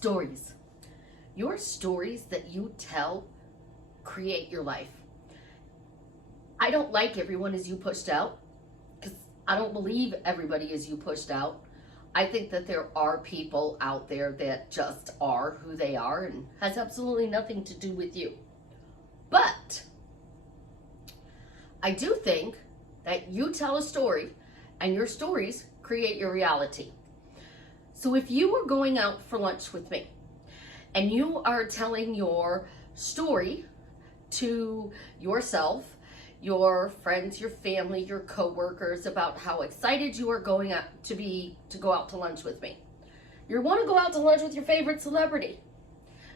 Stories. Your stories that you tell create your life. I don't like everyone as you pushed out because I don't believe everybody is you pushed out. I think that there are people out there that just are who they are and has absolutely nothing to do with you. But I do think that you tell a story and your stories create your reality. So if you are going out for lunch with me and you are telling your story to yourself, your friends, your family, your coworkers about how excited you are going out to go out to lunch with me. You want to go out to lunch with your favorite celebrity.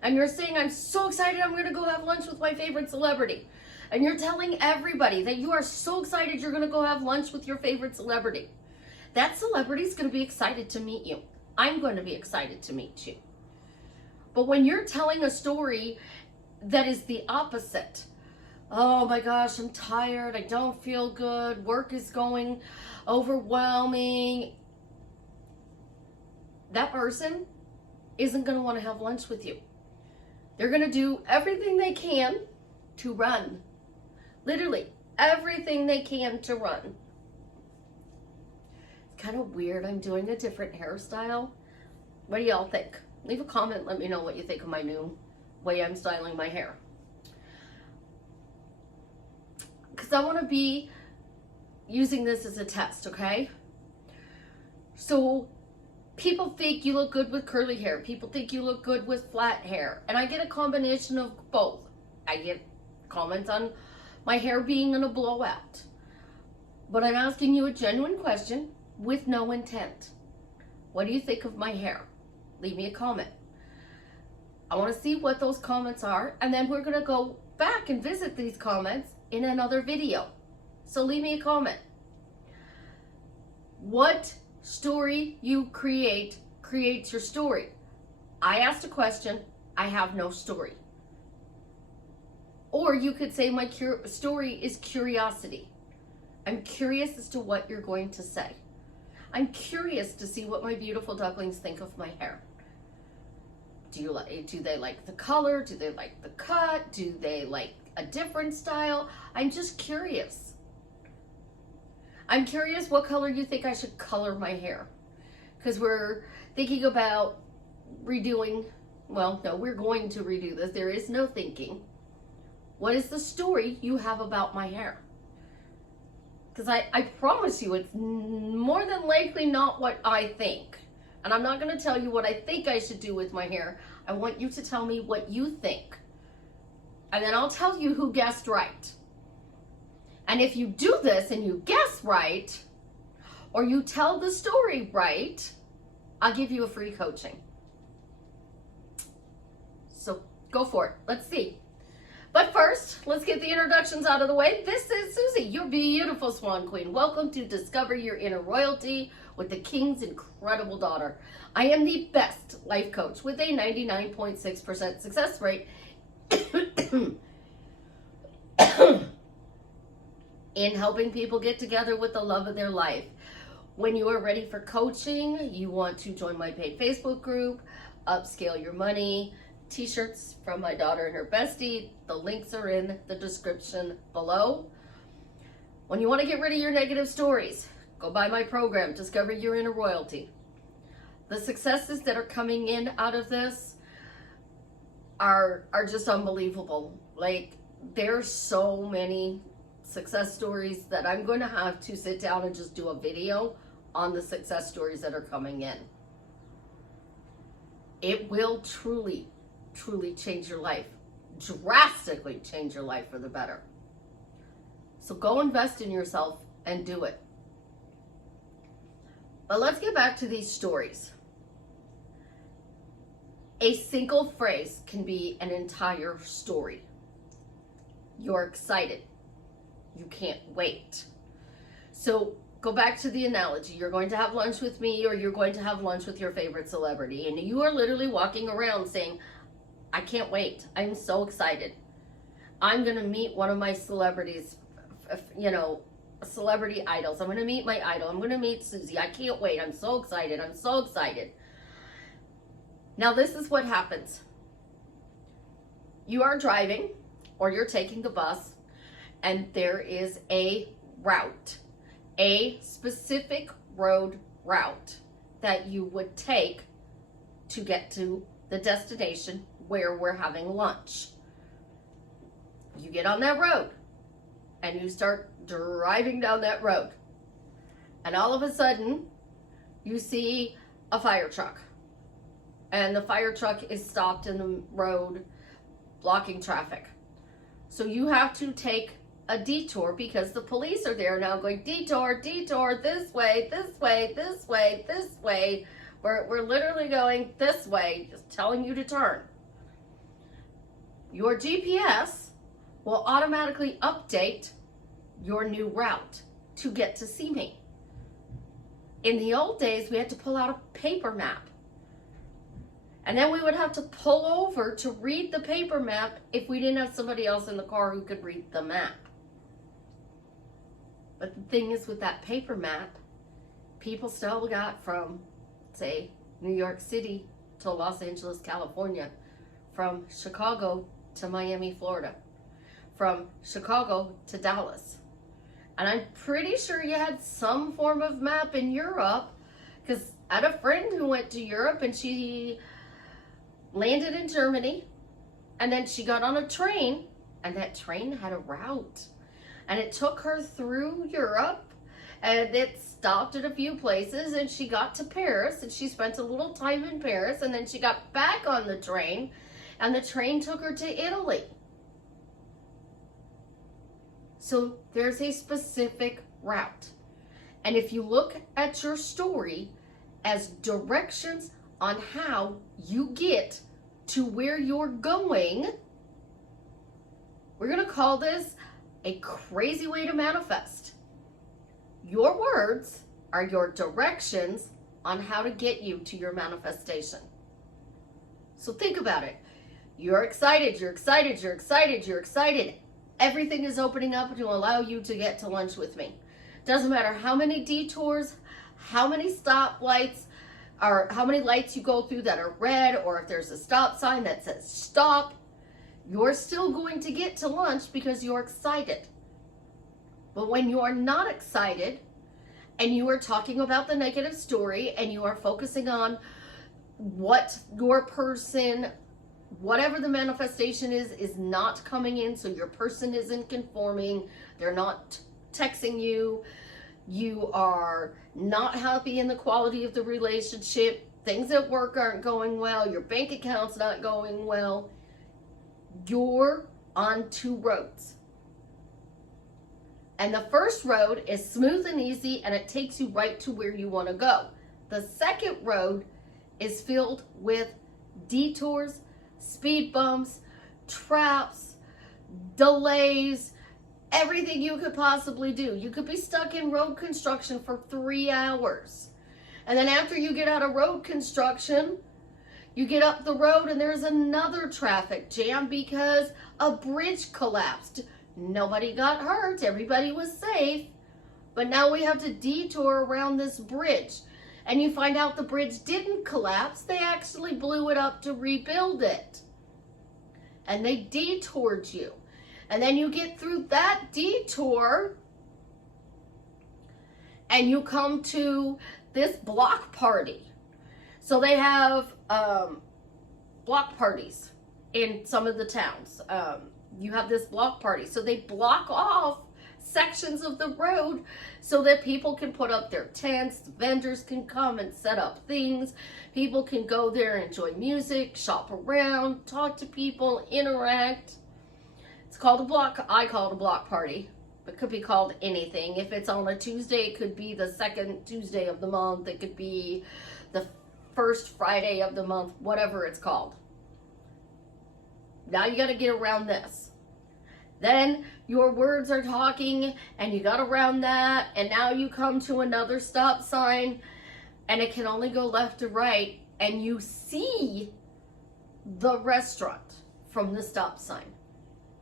And you're saying, I'm so excited I'm going to go have lunch with my favorite celebrity. And you're telling everybody that you are so excited you're going to go have lunch with your favorite celebrity. That celebrity is going to be excited to meet you. I'm going to be excited to meet you. But when you're telling a story that is the opposite, oh my gosh, I'm tired, I don't feel good, work is going overwhelming, that person isn't going to want to have lunch with you. They're going to do everything they can to run. Literally, everything they can to run. It's kind of weird. I'm doing a different hairstyle. What do y'all think? Leave a comment. Let me know what you think of my new way I'm styling my hair. Because I want to be using this as a test, okay? So people think you look good with curly hair. People think you look good with flat hair. And I get a combination of both. I get comments on my hair being in a blowout. But I'm asking you a genuine question with no intent. What do you think of my hair? Leave me a comment. I want to see what those comments are, and then we're going to go back and visit these comments in another video. So leave me a comment. What story you create creates your story. I asked a question, I have no story. Or you could say my story is curiosity. I'm curious as to what you're going to say. I'm curious to see what my beautiful ducklings think of my hair. Do they like the color? Do they like the cut? Do they like a different style? I'm just curious. I'm curious what color you think I should color my hair. Because we're thinking about redoing, well, no, we're going to redo this. There is no thinking. What is the story you have about my hair? Because I promise you it's more than likely not what I think. And I'm not going to tell you what I think I should do with my hair. I want you to tell me what you think. And then I'll tell you who guessed right. And if you do this and you guess right, or you tell the story right, I'll give you a free coaching. So go for it. Let's see. But first, let's get the introductions out of the way. This is Susie, your beautiful Swan Queen. Welcome to Discover Your Inner Royalty with the King's incredible daughter. I am the best life coach with a 99.6% success rate in helping people get together with the love of their life. When you are ready for coaching, you want to join my paid Facebook group, Upscale Your Money, t-shirts from my daughter and her bestie. The links are in the description below. When you want to get rid of your negative stories, go buy my program, Discover Your Inner Royalty. The successes that are coming in out of this are just unbelievable. Like, there's so many success stories that I'm going to have to sit down and just do a video on the success stories that are coming in. It will truly change your life, drastically change your life for the better. So go invest in yourself and do it. But let's get back to these stories. A single phrase can be an entire story. You're excited. You can't wait. So go back to the analogy. You're going to have lunch with me, or you're going to have lunch with your favorite celebrity, and you are literally walking around saying, I can't wait. I'm so excited. I'm going to meet one of my celebrities, celebrity idols. I'm going to meet my idol. I'm going to meet Susie. I can't wait. I'm so excited. I'm so excited. Now, this is what happens. You are driving or you're taking the bus, and there is a route, a specific road route that you would take to get to the destination where we're having lunch. You get on that road and you start driving down that road, and all of a sudden you see a fire truck, and the fire truck is stopped in the road blocking traffic. So you have to take a detour because the police are there now going, detour, detour, this way, this way, this way, this way. We're literally going this way, just telling you to turn. Your GPS will automatically update your new route to get to see me. In the old days, we had to pull out a paper map. And then we would have to pull over to read the paper map if we didn't have somebody else in the car who could read the map. But the thing is, with that paper map, people still got from, say, New York City to Los Angeles, California, from Chicago to Miami, Florida, from Chicago to Dallas. And I'm pretty sure you had some form of map in Europe, because I had a friend who went to Europe and she landed in Germany, and then she got on a train, and that train had a route, and it took her through Europe, and it stopped at a few places, and she got to Paris, and she spent a little time in Paris, and then she got back on the train, and the train took her to Italy. So there's a specific route. And if you look at your story as directions on how you get to where you're going, we're going to call this a crazy way to manifest. Your words are your directions on how to get you to your manifestation. So think about it. You're excited, you're excited, you're excited, you're excited. Everything is opening up to allow you to get to lunch with me. Doesn't matter how many detours, how many stoplights, or how many lights you go through that are red, or if there's a stop sign that says stop, you're still going to get to lunch because you're excited. But when you are not excited and you are talking about the negative story and you are focusing on what your person, whatever the manifestation is not coming in, so your person isn't conforming, they're not texting you, you are not happy in the quality of the relationship, things at work aren't going well, your bank account's not going well, you're on two roads. And the first road is smooth and easy, and it takes you right to where you want to go. The second road is filled with detours, speed bumps, traps, delays, everything you could possibly do. You could be stuck in road construction for 3 hours. And then after you get out of road construction, you get up the road and there's another traffic jam because a bridge collapsed. Nobody got hurt, everybody was safe, but now we have to detour around this bridge. And you find out the bridge didn't collapse, they actually blew it up to rebuild it. And they detoured you. And then you get through that detour and you come to this block party. So they have block parties in some of the towns. You have this block party. So they block off sections of the road so that people can put up their tents, vendors can come and set up things, people can go there and enjoy music, shop around, talk to people, interact. It's called a block, I call it a block party. It could be called anything. If it's on a Tuesday, it could be the second Tuesday of the month, it could be the first Friday of the month, whatever it's called. Now you got to get around this. Then your words are talking and you got around that, and now you come to another stop sign and it can only go left or right, and you see the restaurant from the stop sign,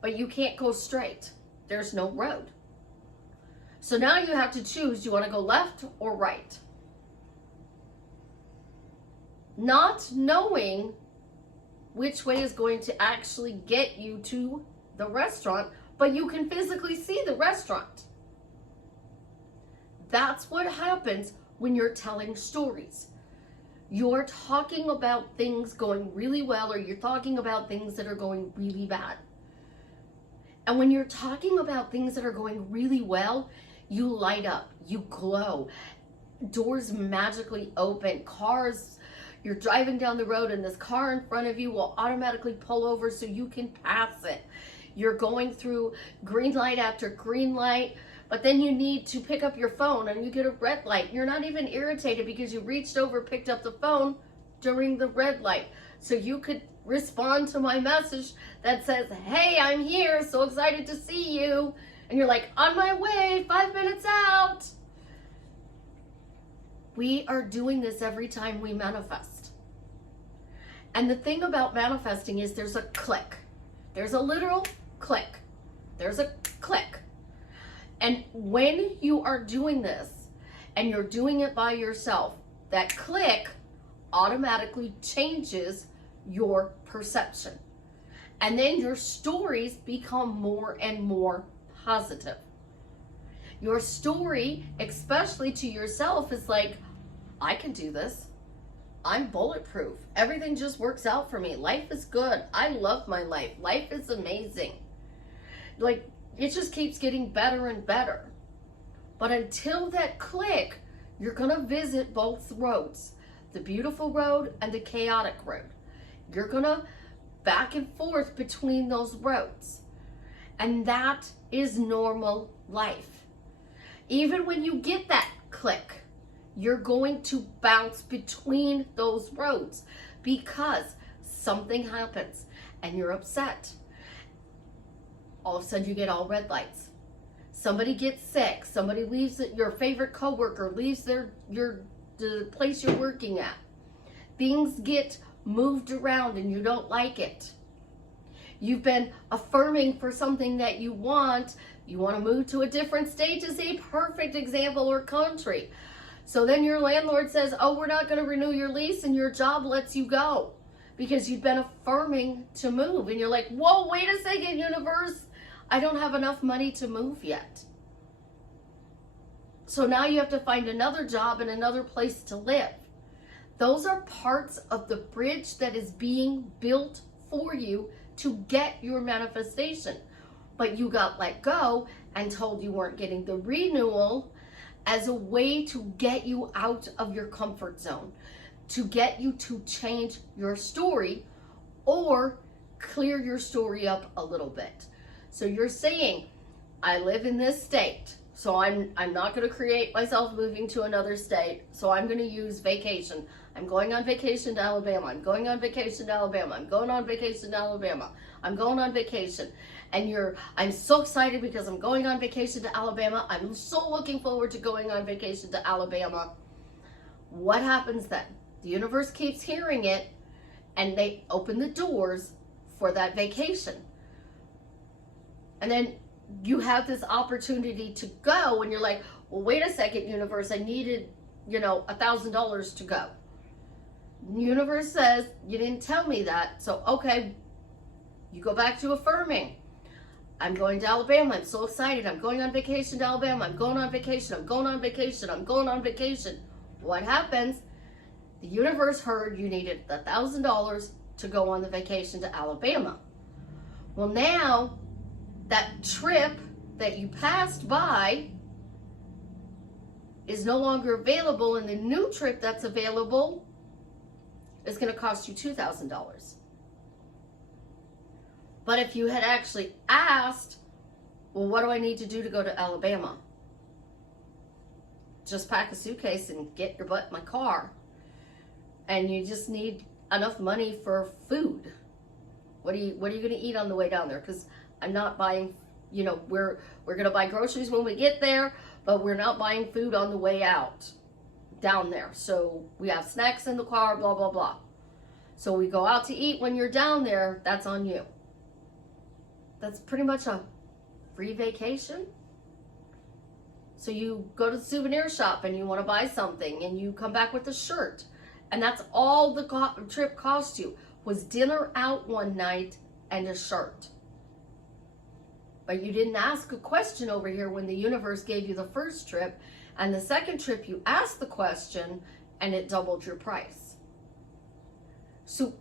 but you can't go straight. There's no road. So now you have to choose, do you want to go left or right? not knowing which way is going to actually get you to the restaurant, but you can physically see the restaurant. That's what happens when you're telling stories. You're talking about things going really well, or you're talking about things that are going really bad. And when you're talking about things that are going really well, you light up, you glow, doors magically open, cars, you're driving down the road and this car in front of you will automatically pull over so you can pass it. You're going through green light after green light, but then you need to pick up your phone and you get a red light. You're not even irritated because you reached over, picked up the phone during the red light. So you could respond to my message that says, hey, I'm here, so excited to see you. And you're like, on my way, 5 minutes out. We are doing this every time we manifest. And the thing about manifesting is there's a click. There's a literal click. There's a click. And when you are doing this and you're doing it by yourself, that click automatically changes your perception. And then your stories become more and more positive. Your story, especially to yourself, is like, I can do this. I'm bulletproof. Everything just works out for me. Life is good. I love my life. Life is amazing. Like, it just keeps getting better and better. But until that click, you're going to visit both roads, the beautiful road and the chaotic road. You're going to back and forth between those roads. And that is normal life. Even when you get that click, you're going to bounce between those roads because something happens and you're upset. All of a sudden you get all red lights. Somebody gets sick. Somebody leaves, your favorite coworker leaves the place you're working at. Things get moved around and you don't like it. You've been affirming for something that you want. You want to move to a different state is a perfect example, or country. So then your landlord says, oh, we're not going to renew your lease, and your job lets you go because you've been affirming to move. And you're like, whoa, wait a second, universe. I don't have enough money to move yet. So now you have to find another job and another place to live. Those are parts of the bridge that is being built for you to get your manifestation. But you got let go and told you weren't getting the renewal as a way to get you out of your comfort zone, to get you to change your story or clear your story up a little bit. So you're saying, I live in this state, so I'm not going to create myself moving to another state, so I'm going to use vacation. I'm going on vacation to Alabama. I'm going on vacation to Alabama. I'm going on vacation to Alabama. I'm going on vacation. And I'm so excited because I'm going on vacation to Alabama. I'm so looking forward to going on vacation to Alabama. What happens then? The universe keeps hearing it, and they open the doors for that vacation. And then you have this opportunity to go, and you're like, well, wait a second, universe, I needed, $1,000 to go. The universe says, you didn't tell me that, so okay, you go back to affirming. I'm going to Alabama. I'm so excited. I'm going on vacation to Alabama. I'm going on vacation. I'm going on vacation. I'm going on vacation. What happens? The universe heard you needed $1,000 to go on the vacation to Alabama. Well, now that trip that you passed by is no longer available, and the new trip that's available is going to cost you $2,000. But if you had actually asked, well, what do I need to do to go to Alabama? Just pack a suitcase and get your butt in my car. And you just need enough money for food. What are you going to eat on the way down there? Because I'm not buying, we're going to buy groceries when we get there, but we're not buying food on the way out down there. So we have snacks in the car, blah, blah, blah. So we go out to eat when you're down there, that's on you. That's pretty much a free vacation. So you go to the souvenir shop and you want to buy something, and you come back with a shirt, And that's all the trip cost you, was dinner out one night and a shirt. But you didn't ask a question over here when the universe gave you the first trip, and the second trip you asked the question and it doubled your price. So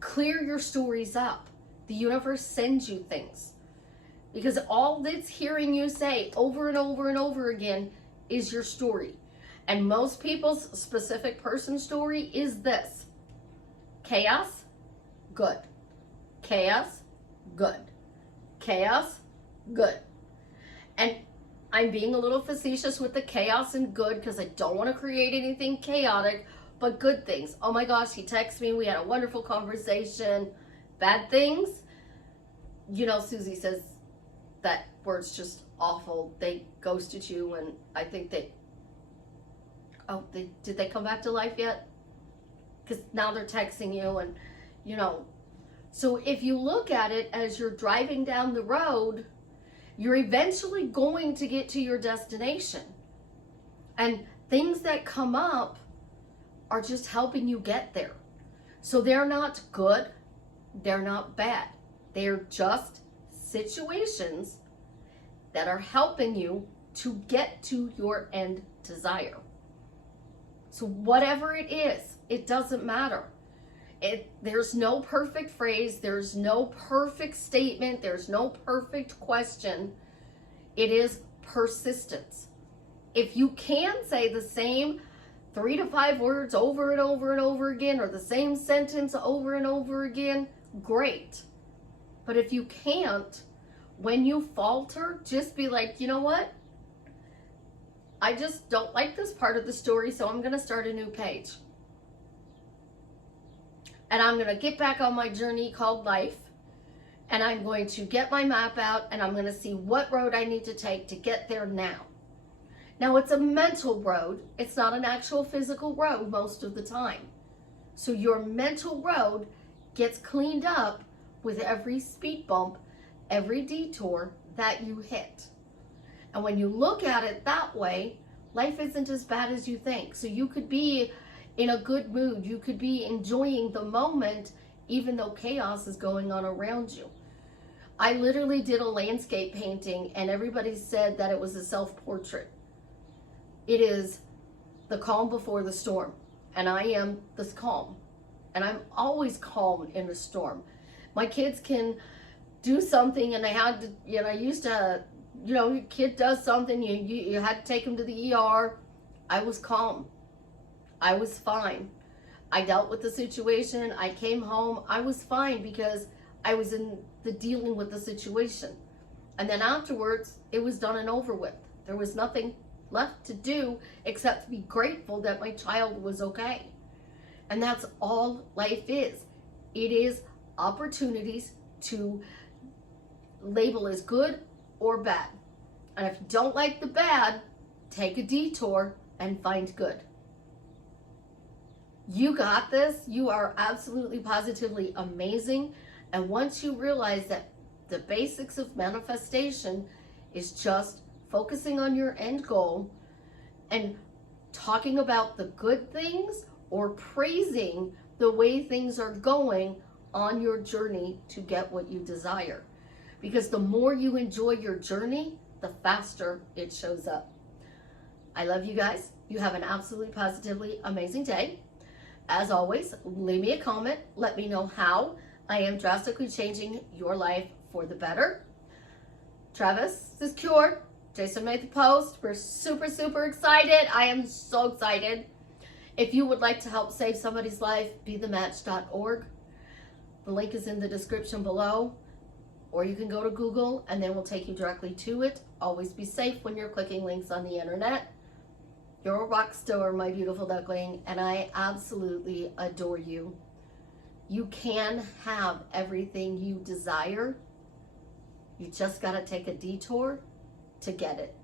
clear your stories up. The universe sends you things, because all that's hearing you say over and over and over again is your story. And most people's specific person story is this: chaos, good. Chaos, good. Chaos, good. And I'm being a little facetious with the chaos and good because I don't want to create anything chaotic, but good things. Oh my gosh, he texted me, we had a wonderful conversation. Bad things, you know, Susie says that word's just awful. They ghosted you, and I think did they come back to life yet? Because now they're texting you, and you know. So if you look at it as you're driving down the road, you're eventually going to get to your destination. And things that come up are just helping you get there. So they're not good, they're not bad. They're just situations that are helping you to get to your end desire. So whatever it is, it doesn't matter. There's no perfect phrase, there's no perfect statement, there's no perfect question. It is persistence. If you can say the same 3 to 5 words over and over and over again, or the same sentence over and over again, great. But if you can't, when you falter, just be like, you know what? I just don't like this part of the story, so I'm going to start a new page. And I'm going to get back on my journey called life, and I'm going to get my map out, and I'm going to see what road I need to take to get there now. Now, it's a mental road. It's not an actual physical road most of the time. So your mental road gets cleaned up with every speed bump, every detour that you hit. And when you look at it that way, life isn't as bad as you think. So you could be in a good mood. You could be enjoying the moment, even though chaos is going on around you. I literally did a landscape painting, and everybody said that it was a self-portrait. It is the calm before the storm. And I am this calm. And I'm always calm in a storm. My kids can do something, and they had to, you know, I used to, you know, your kid does something, you had to take him to the ER. I was calm. I was fine. I dealt with the situation. I came home. I was fine because I was in the dealing with the situation. And then afterwards, it was done and over with. There was nothing left to do except to be grateful that my child was okay. And that's all life is. It is opportunities to label as good or bad. And if you don't like the bad, take a detour and find good. You got this. You are absolutely positively amazing. And once you realize that the basics of manifestation is just focusing on your end goal and talking about the good things or praising the way things are going on your journey to get what you desire. Because the more you enjoy your journey, the faster it shows up. I love you guys. You have an absolutely positively amazing day. As always, leave me a comment. Let me know how I am drastically changing your life for the better. Travis is cured. Jason made the post. We're super, super excited. I am so excited. If you would like to help save somebody's life, bethematch.org. The link is in the description below. Or you can go to Google and then we'll take you directly to it. Always be safe when you're clicking links on the internet. You're a rock star, my beautiful duckling, and I absolutely adore you. You can have everything you desire. You just got to take a detour to get it.